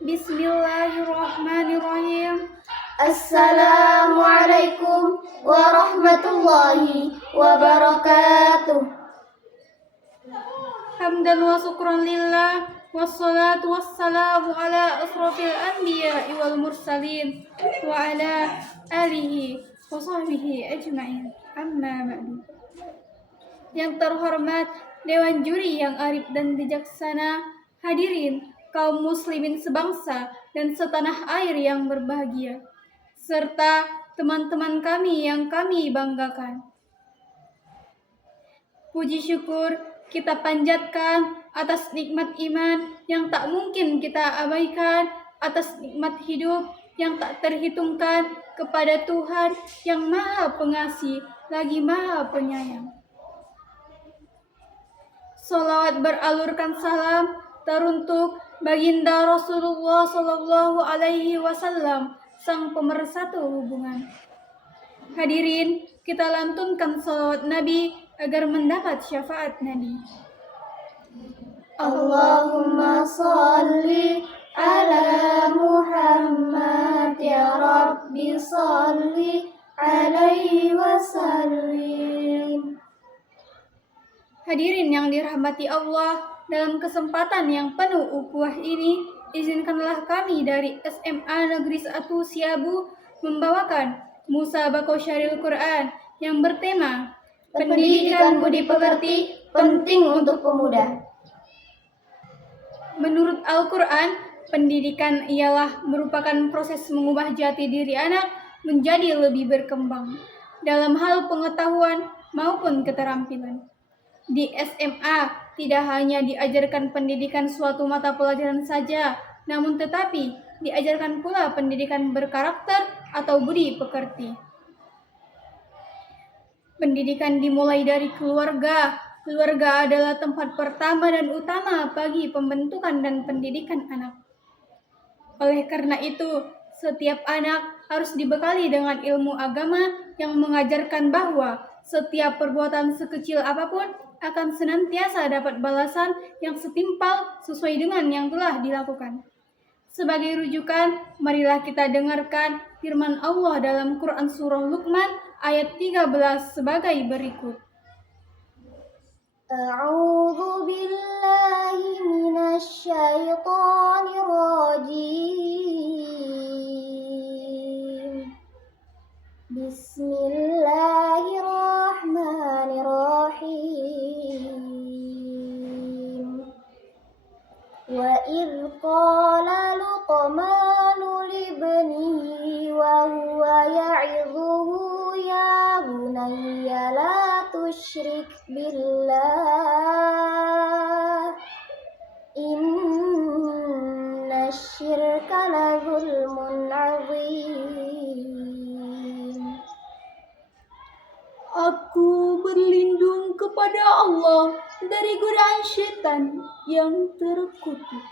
Bismillahirrahmanirrahim. Assalamualaikum warahmatullahi wabarakatuh. Hamdan wa syukran lillah, wassalatu wassalamu ala asrofil anbiya wal mursalin wa ala alihi wa sahbihi ajma'in. Amma ba'du. Yang terhormat Dewan Juri yang arif dan bijaksana, hadirin kaum muslimin sebangsa dan setanah air yang berbahagia, serta teman-teman kami yang kami banggakan. Puji syukur kita panjatkan atas nikmat iman yang tak mungkin kita abaikan, atas nikmat hidup yang tak terhitungkan kepada Tuhan yang Maha Pengasih lagi Maha Penyayang. Salawat beralurkan salam teruntuk baginda Rasulullah Sallallahu Alaihi Wasallam, sang pemersatu hubungan. Hadirin, kita lantunkan salawat Nabi agar mendapat syafaat Nabi. Allahumma salli ala Muhammad, ya Rabbi salli alaihi wasallim. Hadirin yang dirahmati Allah, dalam kesempatan yang penuh ukhuwah ini, izinkanlah kami dari SMA Negeri 1 Siabu membawakan Musabaqah Syaril Quran yang bertema Pendidikan budi pekerti penting untuk pemuda. Menurut Al-Quran, pendidikan ialah merupakan proses mengubah jati diri anak menjadi lebih berkembang dalam hal pengetahuan maupun keterampilan. Di SMA tidak hanya diajarkan pendidikan suatu mata pelajaran saja, namun tetapi diajarkan pula pendidikan berkarakter atau budi pekerti. Pendidikan dimulai dari keluarga. Keluarga adalah tempat pertama dan utama bagi pembentukan dan pendidikan anak. Oleh karena itu, setiap anak harus dibekali dengan ilmu agama yang mengajarkan bahwa setiap perbuatan sekecil apapun akan senantiasa dapat balasan yang setimpal sesuai dengan yang telah dilakukan. Sebagai rujukan, marilah kita dengarkan firman Allah dalam Quran Surah Luqman ayat 13 sebagai berikut. A'udzu billahi minasy syaithanir rajim. Bismillahirrahmanirrahim. Wa idh qala Luqmanu libnihi wa huwa ya'idhuhu ya bunayya la tusyrik billah inna syirka la zulmun 'adzim. Aku berlindung kepada Allah dari godaan syaitan yang terkutuk.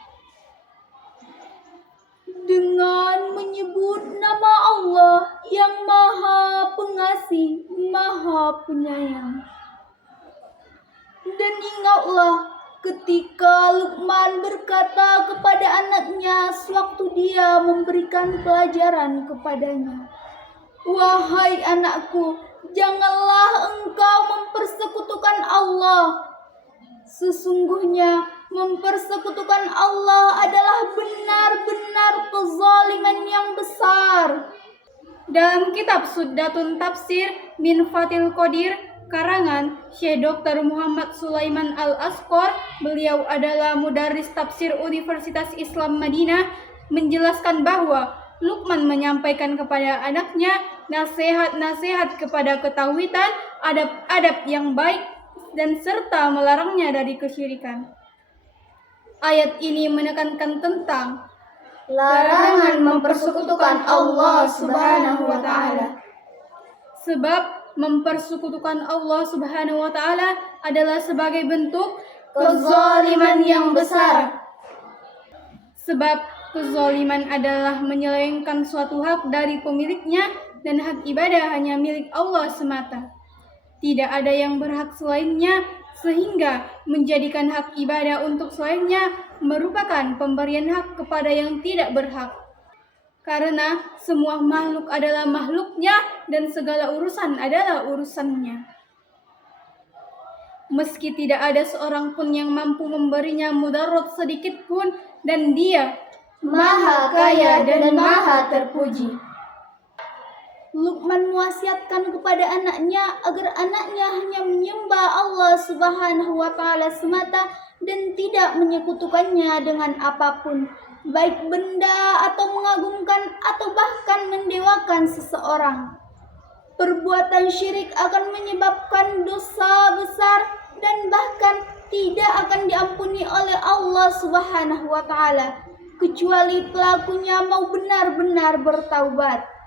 Dengan menyebut nama Allah yang Maha Pengasih, Maha Penyayang. Dan ingatlah ketika Luqman berkata kepada anaknya sewaktu dia memberikan pelajaran kepadanya, "Wahai anakku, janganlah engkau mempersekutukan Allah. Sesungguhnya mempersekutukan Allah adalah benar-benar kezaliman yang besar." Dalam kitab Suddatun Tafsir min Fathil Qadir karangan Syekh Dr. Muhammad Sulaiman Al-Asqar, beliau adalah mudarris tafsir Universitas Islam Madinah, menjelaskan bahwa Luqman menyampaikan kepada anaknya nasihat-nasihat kepada ketawitan, adab-adab yang baik, dan serta melarangnya dari kesyirikan. Ayat ini menekankan tentang Larangan mempersekutukan Allah Subhanahu wa Ta'ala. Sebab mempersekutukan Allah Subhanahu wa Ta'ala adalah sebagai bentuk Kezaliman yang besar. Sebab kezaliman adalah menyelewengkan suatu hak dari pemiliknya, dan hak ibadah hanya milik Allah semata. Tidak ada yang berhak selainnya, sehingga menjadikan hak ibadah untuk selainnya merupakan pemberian hak kepada yang tidak berhak. Karena semua makhluk adalah makhluknya dan segala urusan adalah urusannya. Meski tidak ada seorang pun yang mampu memberinya mudarat sedikit pun, dan Dia Maha Kaya dan Maha Terpuji. Luqman mewasiatkan kepada anaknya agar anaknya hanya menyembah Allah Subhanahu wa Ta'ala semata dan tidak menyekutukannya dengan apapun, baik benda atau mengagungkan atau bahkan mendewakan seseorang. Perbuatan syirik akan menyebabkan dosa besar dan bahkan tidak akan diampuni oleh Allah Subhanahu wa Ta'ala kecuali pelakunya mau benar-benar bertaubat.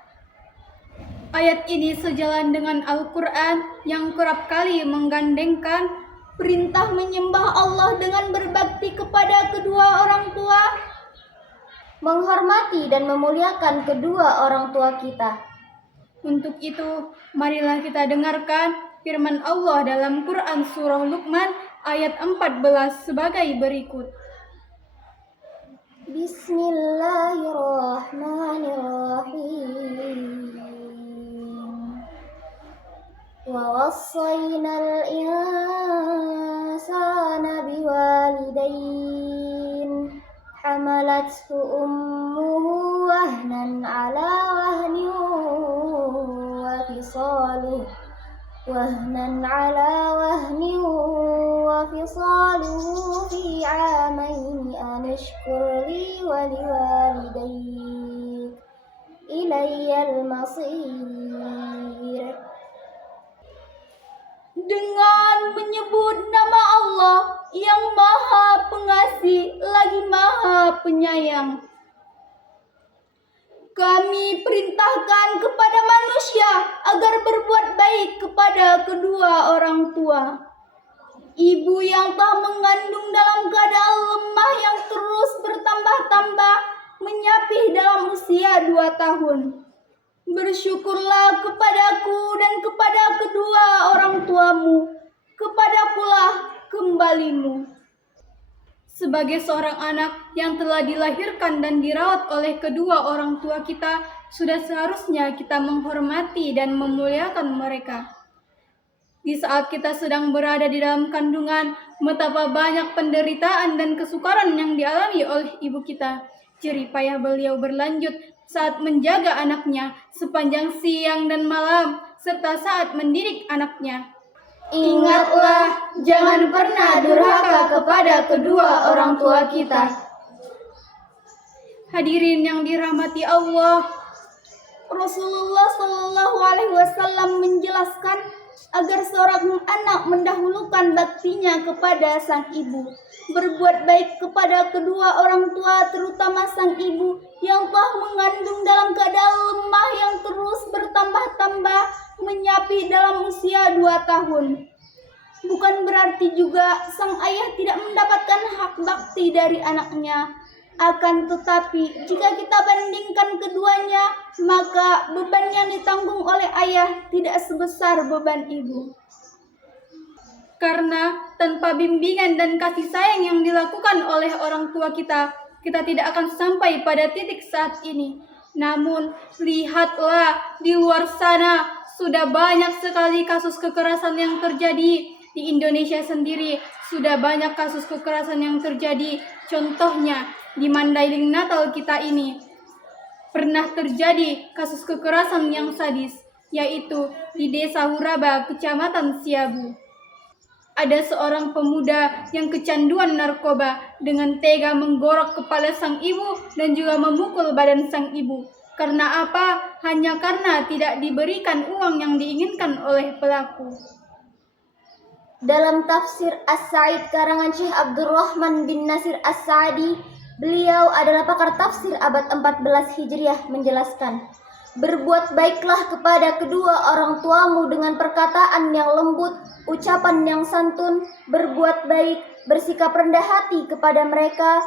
Ayat ini sejalan dengan Al-Quran yang kerap kali menggandengkan perintah menyembah Allah dengan berbakti kepada kedua orang tua, menghormati dan memuliakan kedua orang tua kita. Untuk itu, marilah kita dengarkan firman Allah dalam Quran Surah Luqman ayat 14 sebagai berikut. Bismillahirrahmanirrahim. ووصينا الإنسان بوالديه حملته أمه وهنا على وهن وفصاله في عامين أن اشكر لي ولوالديك إلي المصير. dengan menyebut nama Allah yang Maha Pengasih lagi Maha Penyayang. Kami perintahkan kepada manusia agar berbuat baik kepada kedua orang tua. Ibu yang telah mengandung dalam keadaan lemah yang terus bertambah-tambah menyapih dalam usia 2 tahun. Bersyukurlah kepadaku dan kepada kedua orang tuamu, kepadakulah kembalimu. Sebagai seorang anak yang telah dilahirkan dan dirawat oleh kedua orang tua kita, sudah seharusnya kita menghormati dan memuliakan mereka. Di saat kita sedang berada di dalam kandungan, betapa banyak penderitaan dan kesukaran yang dialami oleh ibu kita. Jerih payah beliau berlanjut saat menjaga anaknya sepanjang siang dan malam, serta saat mendidik anaknya. Ingatlah, jangan pernah durhaka kepada kedua orang tua kita. Hadirin yang dirahmati Allah, Rasulullah Shallallahu Alaihi Wasallam menjelaskan agar seorang anak mendahulukan baktinya kepada sang ibu, berbuat baik kepada kedua orang tua, terutama sang ibu yang telah mengandung dalam keadaan lemah yang terus bertambah-tambah, menyapih dalam usia 2 tahun. Bukan berarti juga sang ayah tidak mendapatkan hak bakti dari anaknya. Akan tetapi, jika kita bandingkan keduanya, maka beban yang ditanggung oleh ayah tidak sebesar beban ibu. karena tanpa bimbingan dan kasih sayang yang dilakukan oleh orang tua kita, kita tidak akan sampai pada titik saat ini. Namun, lihatlah di luar sana, sudah banyak sekali kasus kekerasan yang terjadi. Di Indonesia sendiri, sudah banyak kasus kekerasan yang terjadi. Contohnya, di Mandailing Natal kita ini, pernah terjadi kasus kekerasan yang sadis, yaitu di Desa Huraba, Kecamatan Siabu. Ada seorang pemuda yang kecanduan narkoba dengan tega menggorok kepala sang ibu dan juga memukul badan sang ibu. Karena apa? Hanya karena tidak diberikan uang yang diinginkan oleh pelaku. Dalam tafsir As-Sa'id karangan Syekh Abdurrahman bin Nasir As-Sa'di, beliau adalah pakar tafsir abad 14 Hijriah, menjelaskan, berbuat baiklah kepada kedua orang tuamu dengan perkataan yang lembut, ucapan yang santun, berbuat baik, bersikap rendah hati kepada mereka,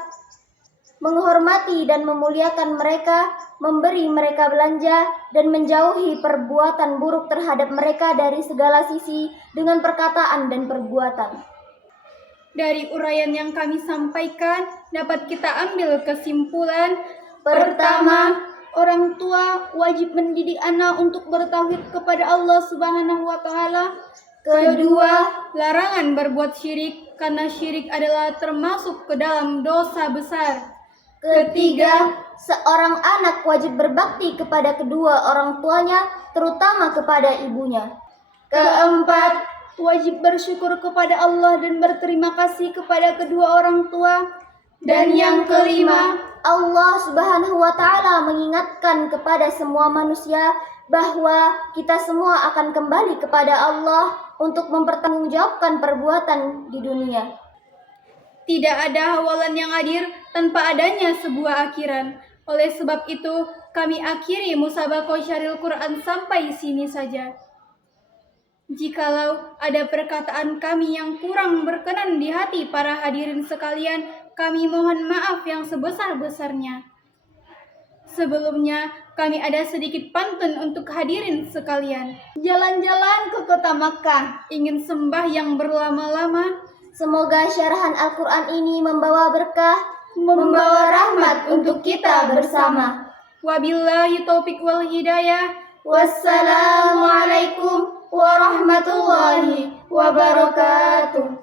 menghormati dan memuliakan mereka, memberi mereka belanja, dan menjauhi perbuatan buruk terhadap mereka dari segala sisi dengan perkataan dan perbuatan. Dari uraian yang kami sampaikan, dapat kita ambil kesimpulan. Pertama, Orang tua wajib mendidik anak untuk bertauhid kepada Allah Subhanahu wa taala. Kedua, larangan berbuat syirik karena syirik adalah termasuk ke dalam dosa besar. ketiga, seorang anak wajib berbakti kepada kedua orang tuanya, terutama kepada ibunya. Keempat, wajib bersyukur kepada Allah dan berterima kasih kepada kedua orang tua. Dan yang kelima, Allah Subhanahu wa taala mengingatkan kepada semua manusia bahwa kita semua akan kembali kepada Allah untuk mempertanggungjawabkan perbuatan di dunia. tidak ada hawalan yang hadir tanpa adanya sebuah akhiran. Oleh sebab itu, kami akhiri Musabakoh Syaril Quran sampai sini saja. Jikalau ada perkataan kami yang kurang berkenan di hati para hadirin sekalian, kami mohon maaf yang sebesar-besarnya. Sebelumnya, kami ada sedikit pantun untuk hadirin sekalian. Jalan-jalan ke kota Makkah. Ingin sembah yang berlama-lama, Semoga syarahan Al-Quran ini membawa berkah, membawa rahmat untuk kita bersama. wabillahi taufiq wal hidayah. Wassalamualaikum warahmatullahi wabarakatuh.